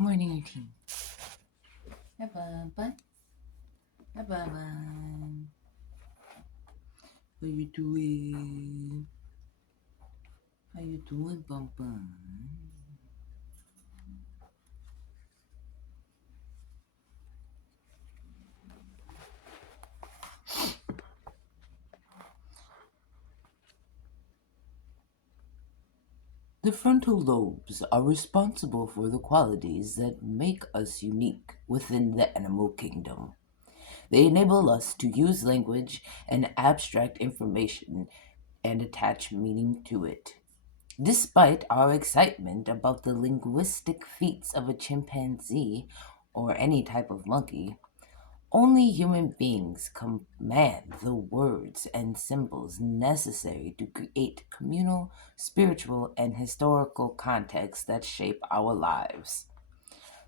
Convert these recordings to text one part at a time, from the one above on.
Morning routine. Hi, Bun. Hi, Bun. How you doing? How you doing, Bun Bun? The frontal lobes are responsible for the qualities that make us unique within the animal kingdom. They enable us to use language and abstract information and attach meaning to it. Despite our excitement about the linguistic feats of a chimpanzee or any type of monkey, only human beings command the words and symbols necessary to create communal, spiritual, and historical contexts that shape our lives.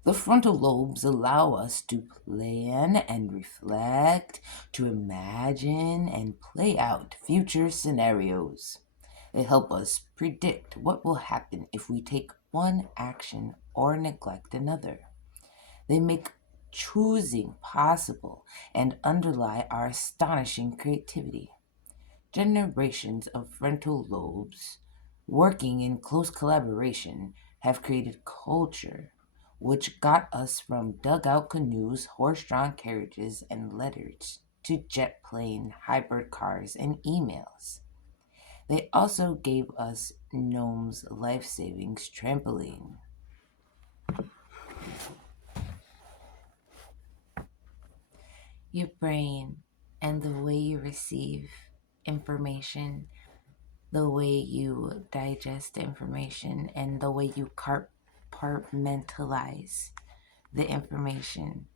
The frontal lobes allow us to plan and reflect, to imagine and play out future scenarios. They help us predict what will happen if we take one action or neglect another. They make choosing possible and underlie our astonishing creativity. Generations of frontal lobes working in close collaboration have created culture which got us from dugout canoes, horse drawn carriages, and letters to jet plane, hybrid cars, and emails. They also gave us Gnome's life savings trampoline. Your brain and the way you receive information, the way you digest information, and the way you compartmentalize the information.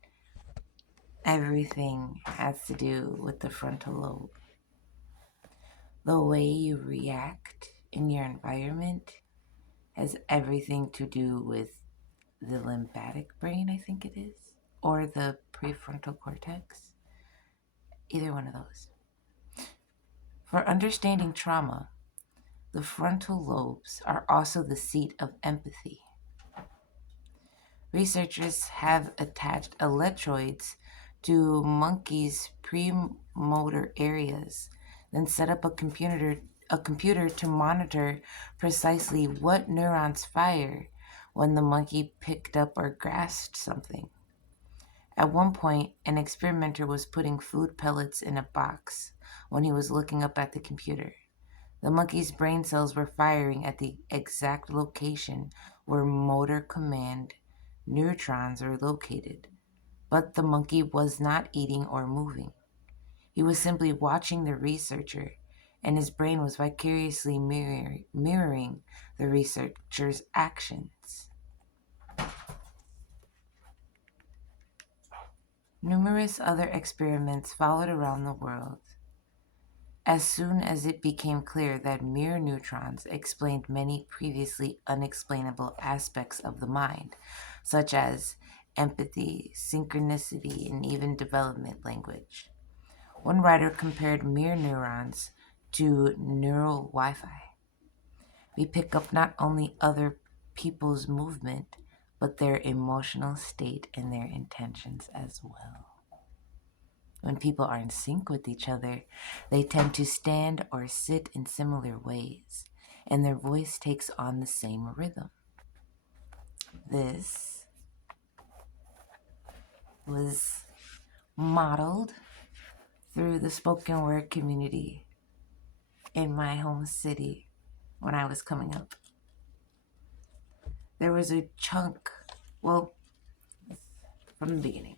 Everything has to do with the frontal lobe. The way you react in your environment has everything to do with the lymphatic brain, I think it is, or the prefrontal cortex. Either one of those. For understanding trauma, the frontal lobes are also the seat of empathy. Researchers have attached electrodes to monkeys' premotor areas, then set up a computer to monitor precisely what neurons fire when the monkey picked up or grasped something. At one point, an experimenter was putting food pellets in a box when he was looking up at the computer. The monkey's brain cells were firing at the exact location where motor command neutrons are located, but the monkey was not eating or moving. He was simply watching the researcher, and his brain was vicariously mirroring the researcher's actions. Numerous other experiments followed around the world. As soon as it became clear that mirror neutrons explained many previously unexplainable aspects of the mind, such as empathy, synchronicity, and even development language. One writer compared mirror neurons to neural Wi Fi. We pick up not only other people's movement, but their emotional state and their intentions as well. When people are in sync with each other, they tend to stand or sit in similar ways, and their voice takes on the same rhythm. This was modeled through the spoken word community in my home city when I was coming up. There was a chunk, well, from the beginning.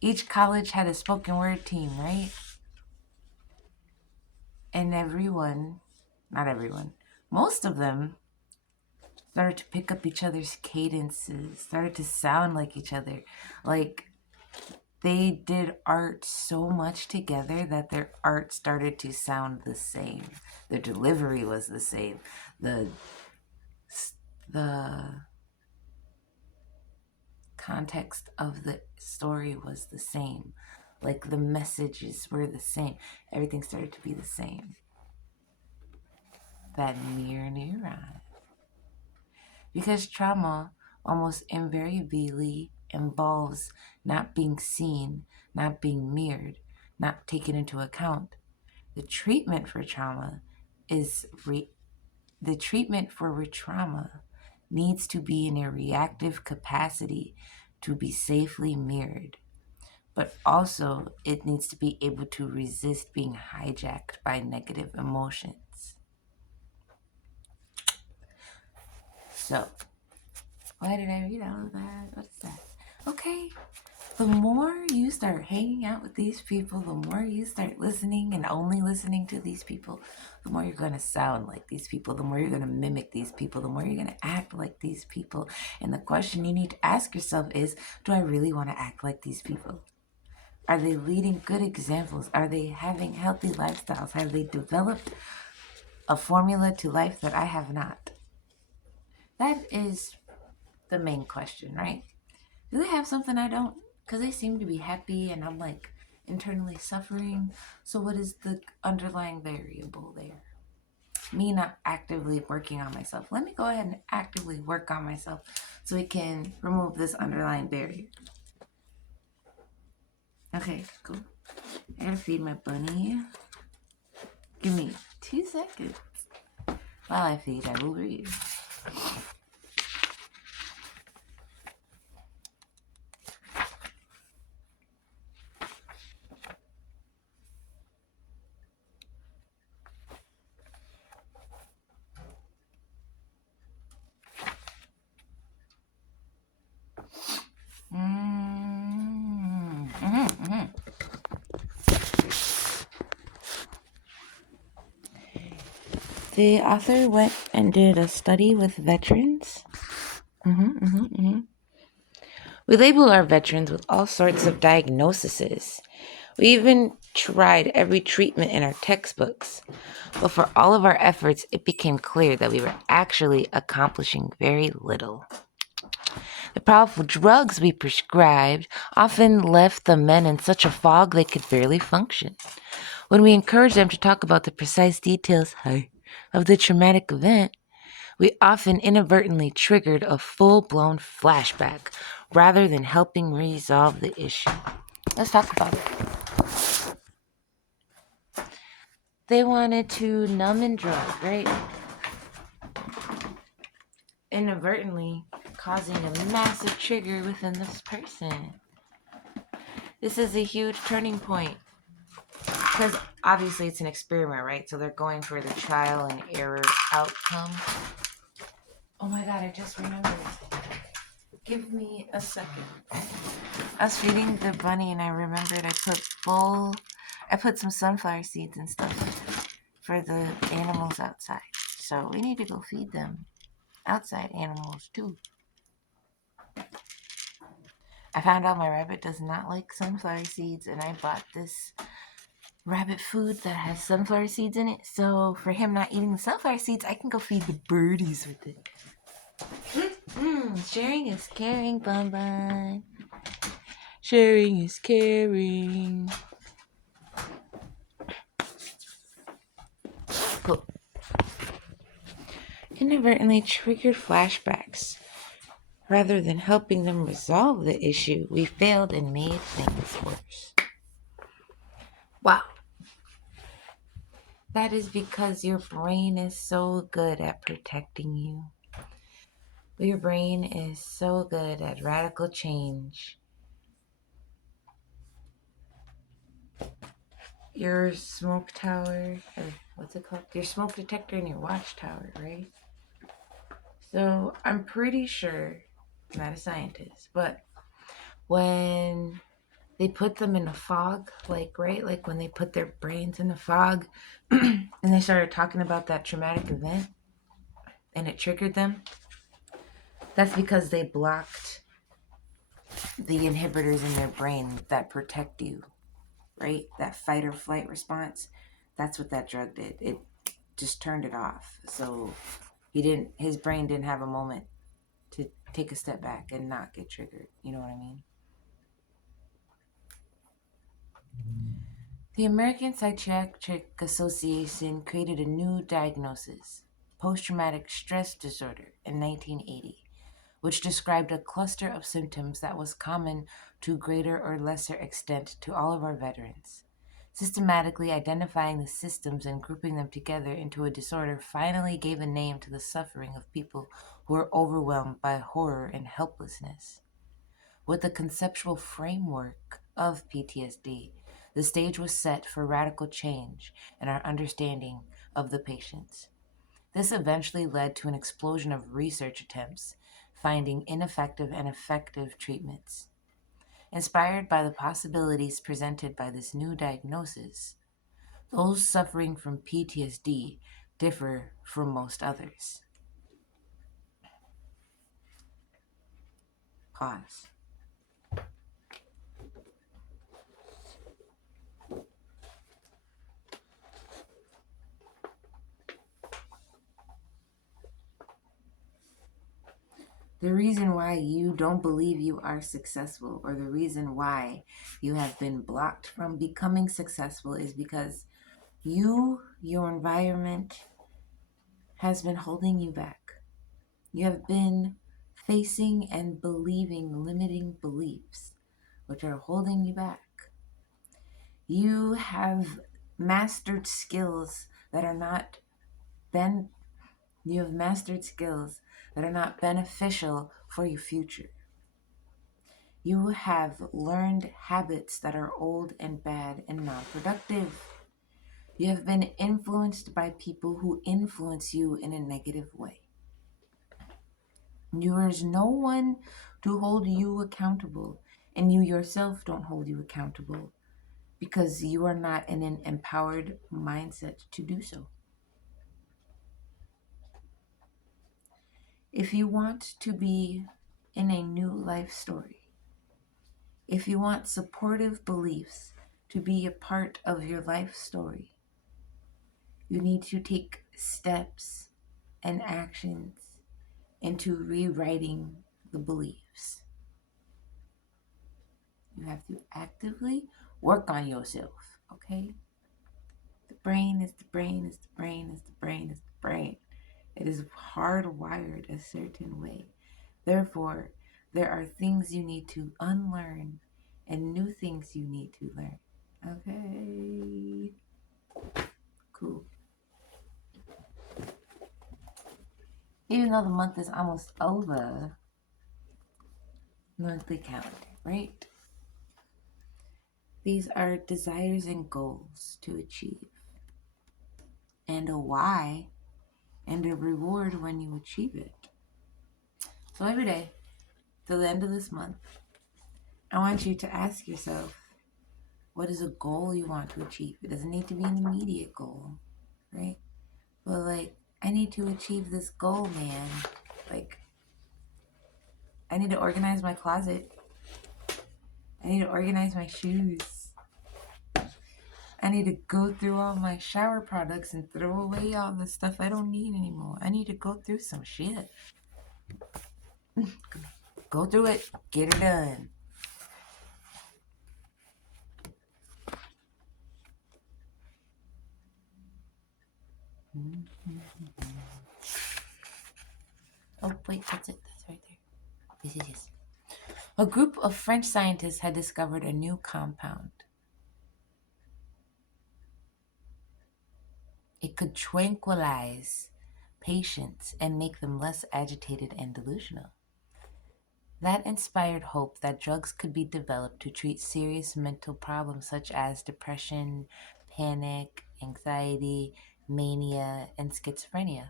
Each college had a spoken word team, right? And everyone, not everyone, most of them started to pick up each other's cadences, started to sound like each other. Like they did art so much together that their art started to sound the same. Their delivery was the same. The context of the story was the same. Like the messages were the same. Everything started to be the same. That mirror neuron. Because trauma, almost invariably involves not being seen, not being mirrored, not taken into account. The treatment for trauma is the treatment for trauma needs to be in a reactive capacity to be safely mirrored, but also it needs to be able to resist being hijacked by negative emotions. So, why did I read all of that? What is that? Okay, the more you start hanging out with these people, the more you start listening and only listening to these people, the more you're going to sound like these people, the more you're going to mimic these people, the more you're going to act like these people. And the question you need to ask yourself is, do I really want to act like these people? Are they leading good examples? Are they having healthy lifestyles? Have they developed a formula to life that I have not? That is the main question, right? Do they have something I don't? Because they seem to be happy and I'm like internally suffering. So, what is the underlying variable there? Me not actively working on myself. Let me go ahead and actively work on myself so we can remove this underlying barrier. Okay, cool. I gotta feed my bunny. Give me 2 seconds. While I feed, I will read. The author went and did a study with veterans. We label our veterans with all sorts of diagnoses. We even tried every treatment in our textbooks. But for all of our efforts, it became clear that we were actually accomplishing very little. The powerful drugs we prescribed often left the men in such a fog they could barely function. When we encouraged them to talk about the precise details of the traumatic event, we often inadvertently triggered a full-blown flashback rather than helping resolve the issue. Let's talk about it. They wanted to numb and drug, right? Inadvertently causing a massive trigger within this person. This is a huge turning point because obviously it's an experiment, right? So they're going for the trial and error outcome. Oh my god, I just remembered. Give me a second. I was feeding the bunny and I remembered I put some sunflower seeds and stuff for the animals outside. So we need to go feed them outside animals too. I found out my rabbit does not like sunflower seeds and I bought this rabbit food that has sunflower seeds in it. So for him not eating the sunflower seeds, I can go feed the birdies with it. Sharing is caring, Bun Bun. Sharing is caring. Cool. Inadvertently triggered flashbacks. Rather than helping them resolve the issue, we failed and made things worse. Wow. That is because your brain is so good at protecting you. Your brain is so good at radical change. Your smoke tower, or what's it called? Your smoke detector and your watchtower, right? So I'm pretty sure, I'm not a scientist, but when they put them in a fog, like, right? Like when they put their brains in a fog and they started talking about that traumatic event and it triggered them, that's because they blocked the inhibitors in their brain that protect you, right? That fight or flight response. That's what that drug did. It just turned it off. So his brain didn't have a moment to take a step back and not get triggered. You know what I mean? The American Psychiatric Association created a new diagnosis, post-traumatic stress disorder, in 1980, which described a cluster of symptoms that was common to greater or lesser extent to all of our veterans. Systematically identifying the systems and grouping them together into a disorder finally gave a name to the suffering of people who were overwhelmed by horror and helplessness. With the conceptual framework of PTSD, the stage was set for radical change in our understanding of the patients. This eventually led to an explosion of research attempts finding ineffective and effective treatments. Inspired by the possibilities presented by this new diagnosis, those suffering from PTSD differ from most others. Pause. The reason why you don't believe you are successful, or the reason why you have been blocked from becoming successful, is because your environment, has been holding you back. You have been facing and believing limiting beliefs, which are holding you back. You have mastered skills that are not ben- you have mastered skills that are not beneficial for your future. You have learned habits that are old and bad and non productive. You have been influenced by people who influence you in a negative way. There is no one to hold you accountable, and you yourself don't hold you accountable because you are not in an empowered mindset to do so. If you want to be in a new life story, if you want supportive beliefs to be a part of your life story, you need to take steps and actions into rewriting the beliefs. You have to actively work on yourself, okay? The brain is the brain is the brain is the brain is the brain. It is hardwired a certain way. Therefore, there are things you need to unlearn and new things you need to learn. Okay. Cool. Even though the month is almost over, monthly calendar, right? These are desires and goals to achieve, and a why, and a reward when you achieve it. So every day, till the end of this month, I want you to ask yourself, what is a goal you want to achieve? It doesn't need to be an immediate goal, right? But like, I need to achieve this goal, man. Like, I need to organize my closet. I need to organize my shoes. I need to go through all my shower products and throw away all the stuff I don't need anymore. I need to go through some shit. Go through it. Get it done. Oh, wait, that's it. That's right there. Yes. A group of French scientists had discovered a new compound. It could tranquilize patients and make them less agitated and delusional. That inspired hope that drugs could be developed to treat serious mental problems such as depression, panic, anxiety, mania, and schizophrenia.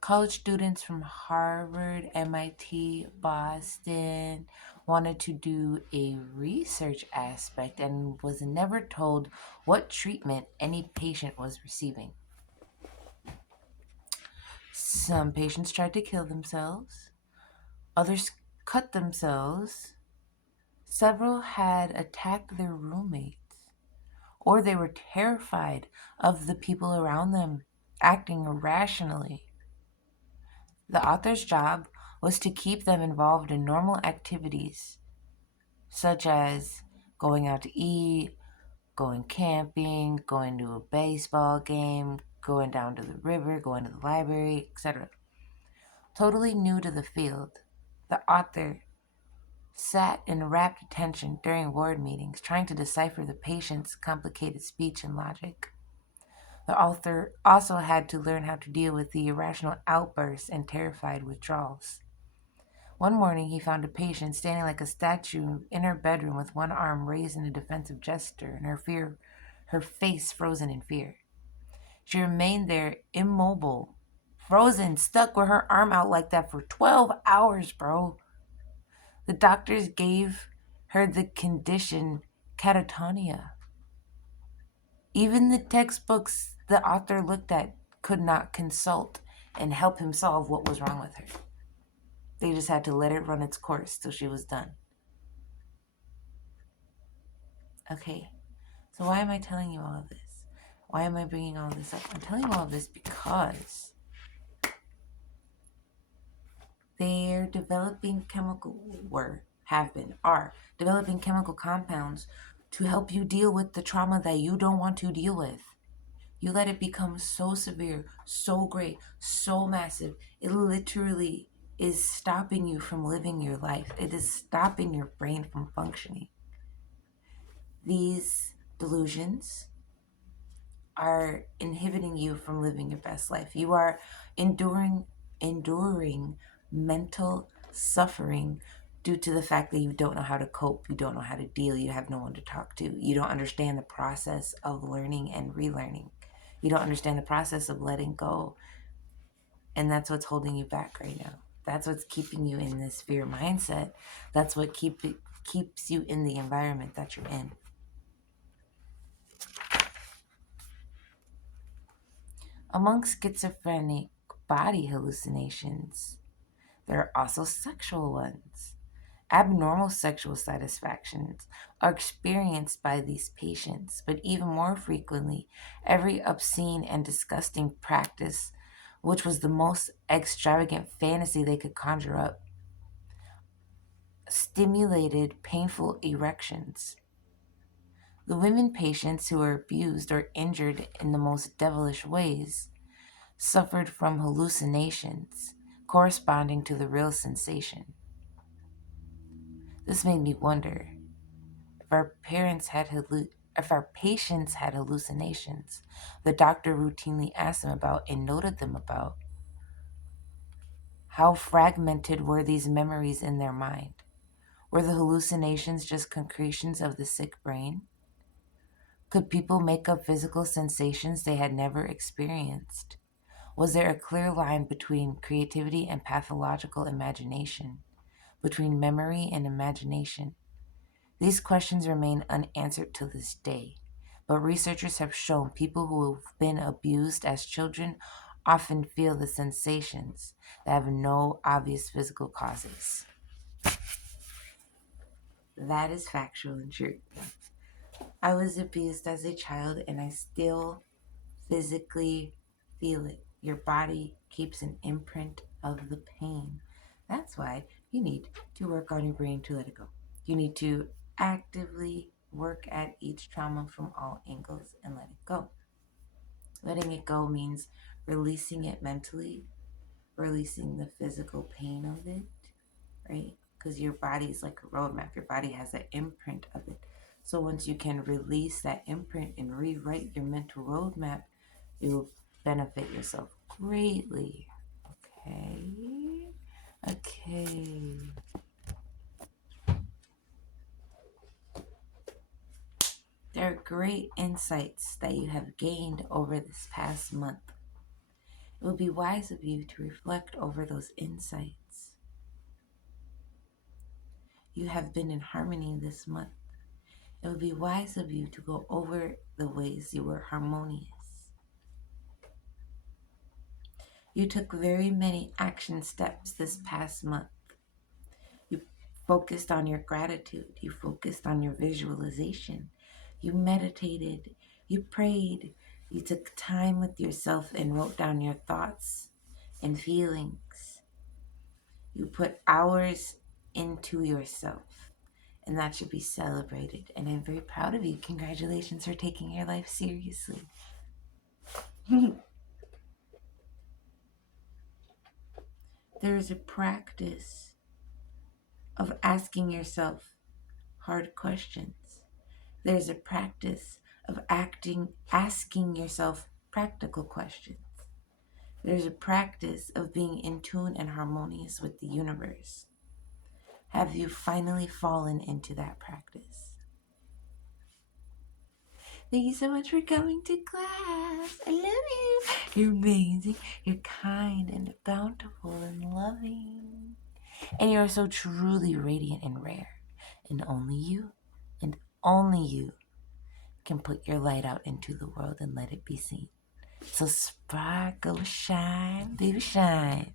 College students from Harvard, MIT, Boston wanted to do a research aspect and was never told what treatment any patient was receiving. Some patients tried to kill themselves, others cut themselves, several had attacked their roommates, or they were terrified of the people around them acting irrationally. The author's job was to keep them involved in normal activities, such as going out to eat, going camping, going to a baseball game, going down to the river, going to the library, etc. Totally new to the field, the author sat in rapt attention during ward meetings, trying to decipher the patient's complicated speech and logic. The author also had to learn how to deal with the irrational outbursts and terrified withdrawals. One morning, he found a patient standing like a statue in her bedroom with one arm raised in a defensive gesture and her face frozen in fear. She remained there immobile, frozen, stuck with her arm out like that for 12 hours, bro. The doctors gave her the condition catatonia. Even the textbooks the author looked at could not consult and help him solve what was wrong with her. They just had to let it run its course till she was done. Okay, so why am I telling you all of this? Why am I bringing all this up? I'm telling you all of this because they're developing are developing chemical compounds to help you deal with the trauma that you don't want to deal with. You let it become so severe, so great, so massive. It literally is stopping you from living your life. It is stopping your brain from functioning. These delusions are inhibiting you from living your best life. You are enduring mental suffering due to the fact that you don't know how to cope, you don't know how to deal, you have no one to talk to. You don't understand the process of learning and relearning. You don't understand the process of letting go. And that's what's holding you back right now. That's what's keeping you in this fear mindset. That's what keeps you in the environment that you're in. Among schizophrenic body hallucinations, there are also sexual ones. Abnormal sexual satisfactions are experienced by these patients, but even more frequently, every obscene and disgusting practice, which was the most extravagant fantasy they could conjure up, stimulated painful erections. The women patients who were abused or injured in the most devilish ways suffered from hallucinations corresponding to the real sensation. This made me wonder if our patients had hallucinations the doctor routinely asked them about and noted them about. How fragmented were these memories in their mind? Were the hallucinations just concretions of the sick brain? Could people make up physical sensations they had never experienced? Was there a clear line between creativity and pathological imagination, between memory and imagination? These questions remain unanswered to this day, but researchers have shown people who have been abused as children often feel the sensations that have no obvious physical causes. That is factual and true. I was abused as a child and I still physically feel it. Your body keeps an imprint of the pain. That's why you need to work on your brain to let it go. You need to actively work at each trauma from all angles and let it go. Letting it go means releasing it mentally, releasing the physical pain of it, right? Because your body is like a roadmap. Your body has an imprint of it. So once you can release that imprint and rewrite your mental roadmap, you will benefit yourself greatly. Okay. Okay. There are great insights that you have gained over this past month. It would be wise of you to reflect over those insights. You have been in harmony this month. It would be wise of you to go over the ways you were harmonious. You took very many action steps this past month. You focused on your gratitude. You focused on your visualization. You meditated. You prayed. You took time with yourself and wrote down your thoughts and feelings. You put hours into yourself, and that should be celebrated. And I'm very proud of you. Congratulations for taking your life seriously. There is a practice of asking yourself hard questions. There's a practice of asking yourself practical questions. There's a practice of being in tune and harmonious with the universe. Have you finally fallen into that practice? Thank you so much for coming to class. I love you. You're amazing. You're kind and bountiful and loving. And you are so truly radiant and rare. And only you can put your light out into the world and let it be seen. So sparkle, shine, baby, shine.